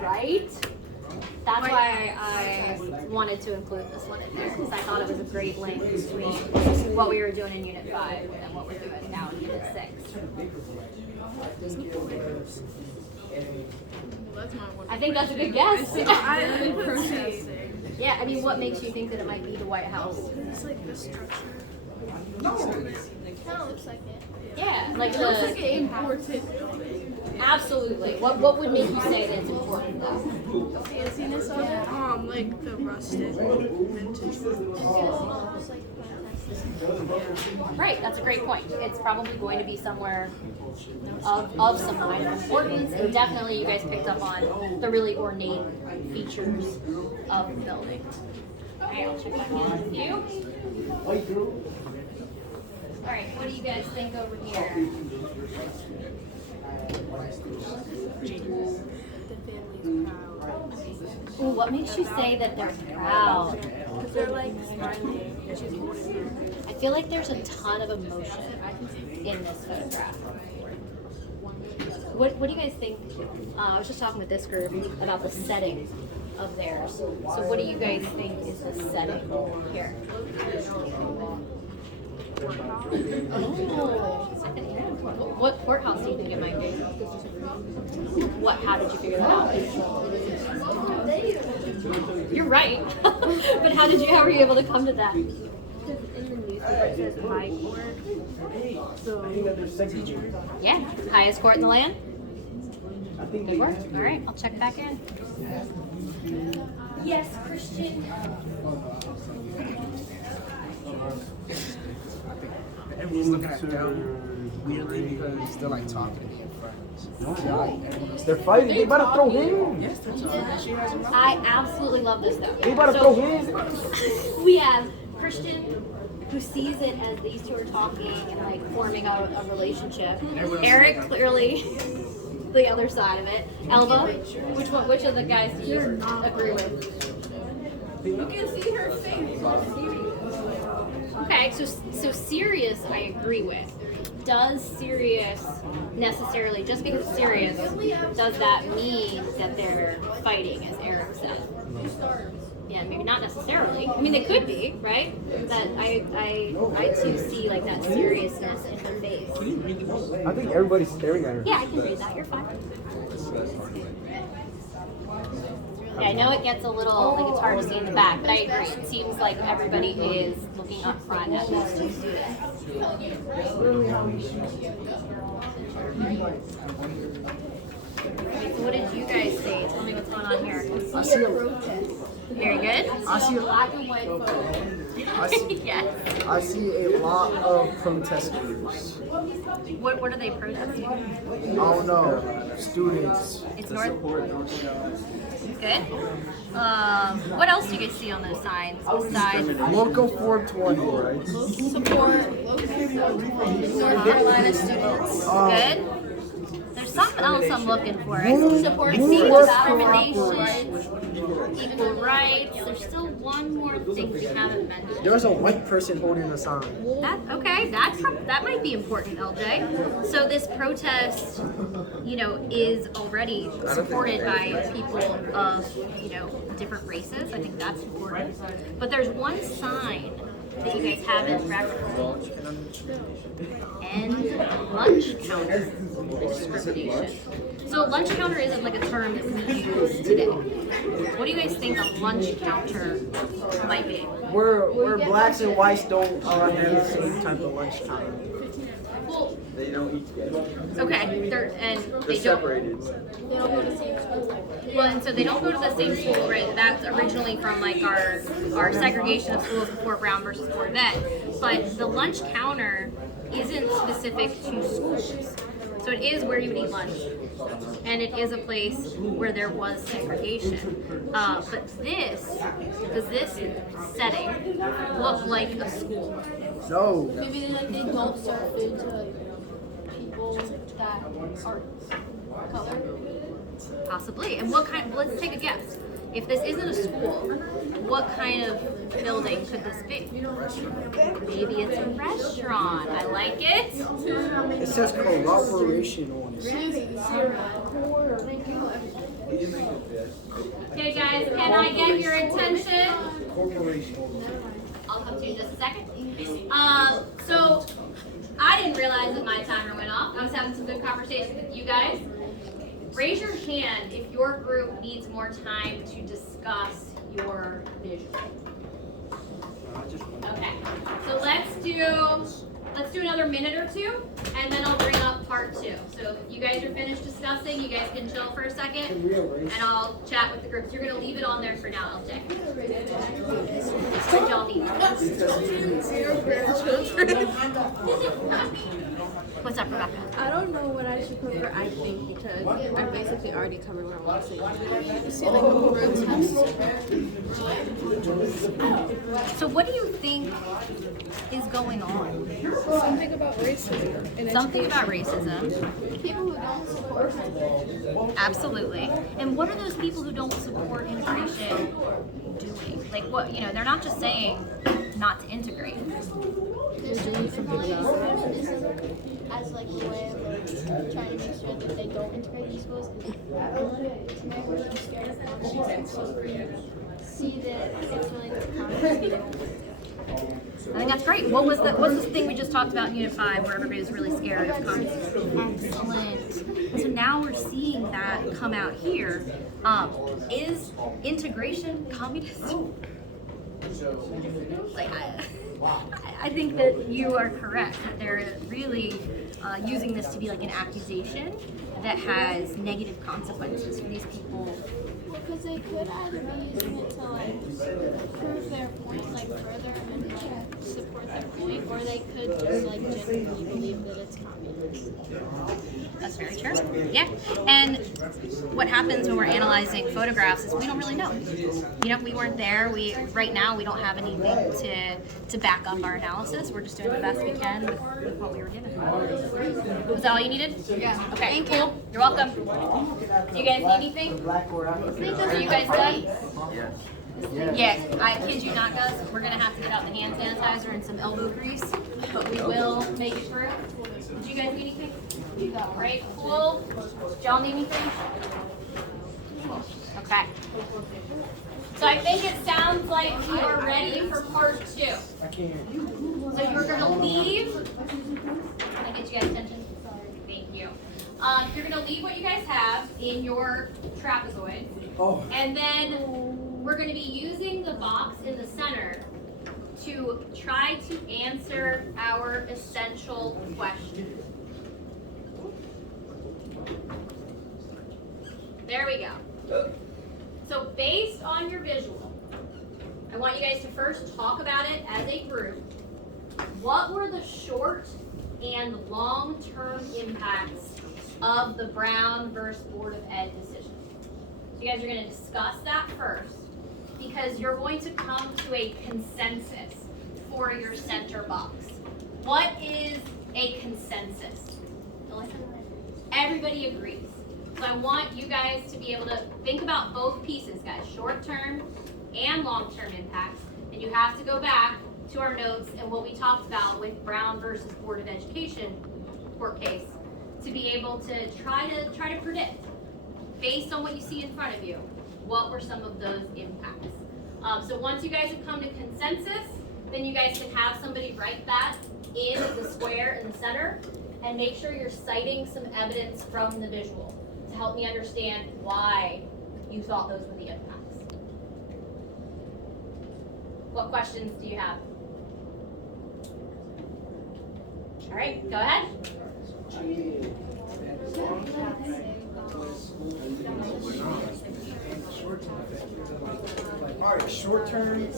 Right? That's why I wanted to include this one in there, because I thought it was a great link between what we were doing in Unit 5 and what we're doing now in Unit 6. I think that's a good guess. Yeah, I mean, what makes you think that it might be the White House? It's like the structure. Kind of looks like it. Yeah, like It looks like the... an important building. Absolutely. What would make you say that it's important, though? The fanciness of it. Like the rustic vintage ones. Right, that's a great point. It's probably going to be somewhere of some kind of importance, and definitely you guys picked up on the really ornate features of the building. Alright, I'll check back in with you. Alright, what do you guys think over here? The family's proud. Ooh, what makes you say that they're proud? Because they're like smiling and she's holding her. I feel like there's a ton of emotion in this photograph. What do you guys think? I was just talking with this group about the setting of theirs. So what do you guys think is the setting here? Oh, what courthouse do you think it might be? What? How did you figure that out? You're right. But how were you able to come to that? Because in the newspaper it says high court. So, teacher. Yeah, highest court in the land. Good work. All right, I'll check back in. Yes, Christian. Everyone's looking at them weirdly because they're like talking to me in front. They're fighting. They about to throw him. Yes, they're talking. She has a mouth. I absolutely love this though. They about to throw him. We have Christian, who sees it as these two are talking and like forming a relationship. Eric, clearly the other side of it. Elba, which of the guys do you agree with? You can see her face. Okay, so Sirius I agree with. Does Sirius necessarily, just because it's Sirius, does that mean that they're fighting, as Eric said? Yeah, maybe not necessarily. I mean, they could be, right? That I too see like that seriousness in her face. I think everybody's staring at her. Yeah, I can read that. You're fine. Yeah, I know it gets a little, like it's hard to see in the back, but I agree. It seems like everybody is looking up front at these two students. So what did you guys see? Tell me what's going on here. I see a, Very good. I see a, Black and white photo. Yes. I see a lot of protesters. What are they protesting? I don't know. Students. It's North. Good. What else do you guys see on those signs besides Local 420, right? Support North Carolina students. good? There's something else I'm looking for. I see discrimination, equal rights. There's still one more thing we haven't mentioned. There's a white person holding a sign. That might be important, LJ. So this protest, is already supported by people of, different races. I think that's important. But there's one sign that you guys haven't referenced. End lunch counter discrimination. So lunch counter isn't like a term that we use today. What do you guys think a lunch counter might be? Where blacks and whites don't have the same type of lunch time. Well, They don't eat together. okay, They're they separated. Well, and so they don't go to the same school, right? That's originally from like our segregation of schools before Brown versus Board of Ed. But the lunch counter isn't specific to schools. So it is where you would eat lunch. And it is a place where there was segregation. But does this setting look like a school? No. Maybe they don't serve food to people that are color. Possibly. And let's take a guess. If this isn't a school, what kind of building could this be? Maybe it's a restaurant. I like it. It says cooperation on it. Okay, guys, can I get your attention? I'll come to you in just a second. So I didn't realize that my timer went off. I was having some good conversations with you guys. Raise your hand if your group needs more time to discuss your vision. Okay, so let's do another minute or two, and then I'll bring up part 2. So if you guys are finished discussing, you guys can chill for a second, and I'll chat with the groups. You're gonna leave it on there for now, LJ. So y'all need. What's up, Rebecca? I don't know what I should put for I think because I basically already covered what I want to say. See, like protest. So what do you think is going on? Something about racism. And Something about racism. People who don't support it. Absolutely. And what are those people who don't support integration doing? Like what, they're not just saying not to integrate. There's feminism as like a way of like, trying to make sure that they don't integrate these schools. To make them scared of punishment. So see that it's related to communism. I think that's great. What's this thing we just talked about in Unit 5 where everybody was really scared of communism? Excellent. And so now we're seeing that come out here. Is integration communist? Like, I think that you are correct, that they're really using this to be like an accusation that has negative consequences for these people. Well, because they could either be using it to like prove their point like further and like support their point, or they could just like genuinely believe that it's communist. That's very true. Yeah. And what happens when we're analyzing photographs is we don't really know. We weren't there. Right now we don't have anything to back up our analysis. We're just doing the best we can with what we were given. Was that all you needed? Yeah. Okay, cool. You're welcome. Do you guys need anything? Are you guys done? Yeah, I kid you not, Gus. We're gonna have to get out the hand sanitizer and some elbow grease, but we will make it through. Did you guys need anything? You got right, cool. Did y'all need anything? Okay. So I think it sounds like you are ready for part 2. I can't. So you're gonna leave. Can I get you guys attention? Thank you. You're gonna leave what you guys have in your trapezoid. Oh. And then we're going to be using the box in the center to try to answer our essential question. There we go. So based on your visual, I want you guys to first talk about it as a group. What were the short and long-term impacts of the Brown versus Board of Ed decision? So you guys are going to discuss that first, because you're going to come to a consensus for your center box. What is a consensus? Everybody agrees. So I want you guys to be able to think about both pieces, guys, short-term and long-term impacts. And you have to go back to our notes and what we talked about with Brown versus Board of Education court case to be able to try to predict, based on what you see in front of you, what were some of those impacts. So once you guys have come to consensus, then you guys can have somebody write that in the square in the center, and make sure you're citing some evidence from the visual to help me understand why you thought those were the impacts. What questions do you have? All right, go ahead. Alright, short term,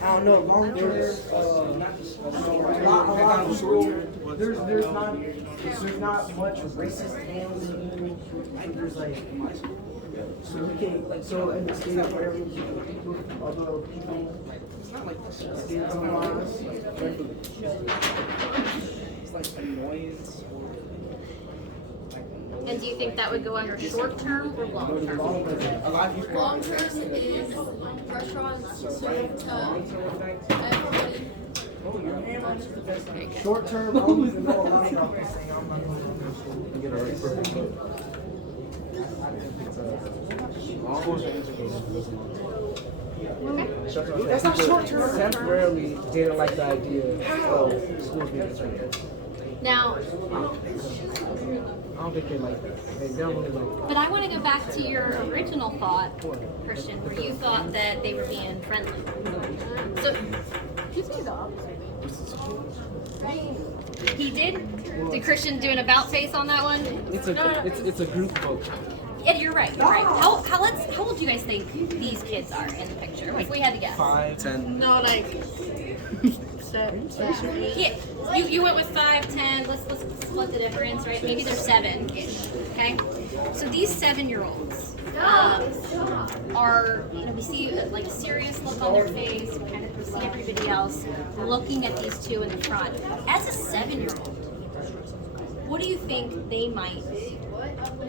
I don't know, long term, there's not much racist handling. There's like, so we can, so in the state of where other people, it's not like state laws, it's like annoyance. And do you think that would go under short term or long term? Long term is pressure on everybody. Short term, I don't even know a lot about this thing. I'm not going to Schools are integrating. Okay. That's not short term. Temporarily didn't like the idea of schools being integrated. Now, I don't think they like it. They don't really like it. but I want to go back to your original thought, Christian, where you thought that they were being friendly. So You say the opposite. he did. Did Christian do an about face on that one? It's a group vote. Yeah, you're right. You're right. How old do you guys think these kids are in the picture? If we had to guess. 5, 10. No, like 7. Yeah, you went with 5, 10. Let's split the difference, right? Maybe they're 7-ish. Okay. So these 7-year-olds are, we see like a serious look on their face. We kind of see everybody else looking at these two in the front. As a 7-year-old, what do you think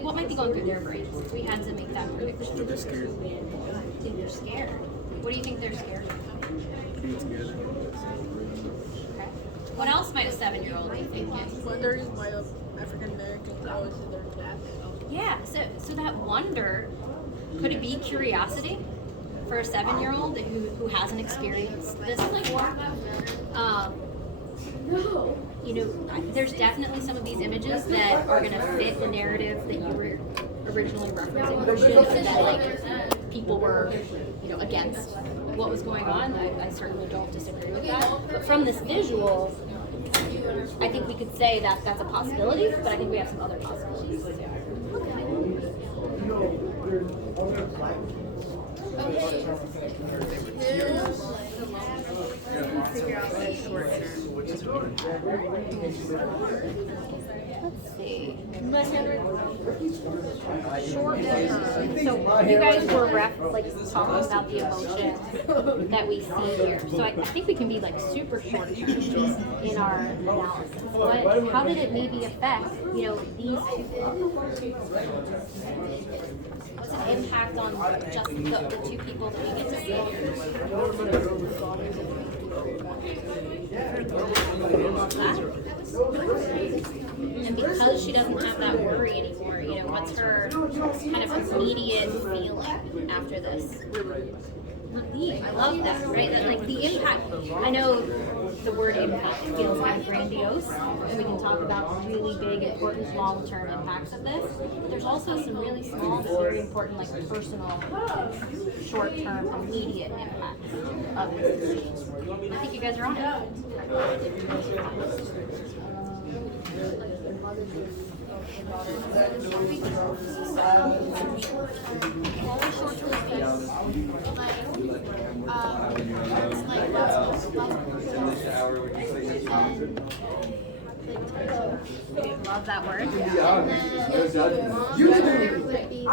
what might be going through their brains? If we had to make that prediction. They're scared. I think they're scared. What do you think they're scared of? Being together. Okay. What else might a 7-year-old be thinking? Wondering why African Americans always in their class. Yeah, so that wonder, could it be curiosity for a 7-year-old who hasn't experienced this before? There's definitely some of these images that are going to fit the narrative that you were originally referencing, and that like people were, against what was going on. I certainly don't disagree with that. But from this visual, I think we could say that that's a possibility, but I think we have some other possibilities. Let's see. Short term. So you guys were talking about the emotion that we see here. So I think we can be super short term in our analysis. How did it maybe affect, these two? What's an impact on just the two people that we get to see And because she doesn't have that worry anymore, what's her kind of immediate feeling after this? Relief. I love that, right? That the impact. I know the word impact feels kind of grandiose, and we can talk about really big, important, long-term impacts of this. But there's also some really small, but very important, personal, short-term, immediate impacts of this decision. I think you guys are on Love that word. Would be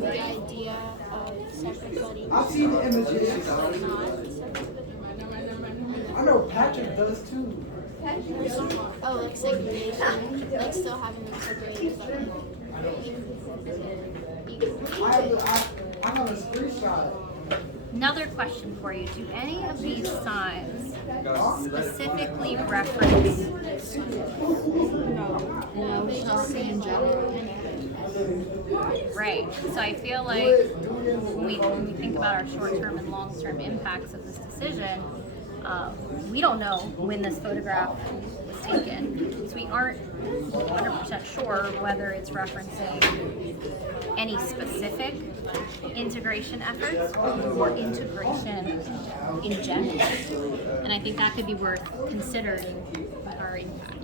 the idea of separate body. I've seen the images. I know Patrick does too. Oh, like segregation, like still having them separated. I have a screenshot. Another question for you. Do any of these signs specifically reference? No, it's not in general. Right. So I feel like when we think about our short-term and long-term impacts of this decision, we don't know when this photograph was taken. So we aren't 100% sure whether it's referencing any specific integration efforts or integration in general. And I think that could be worth considering our impacts.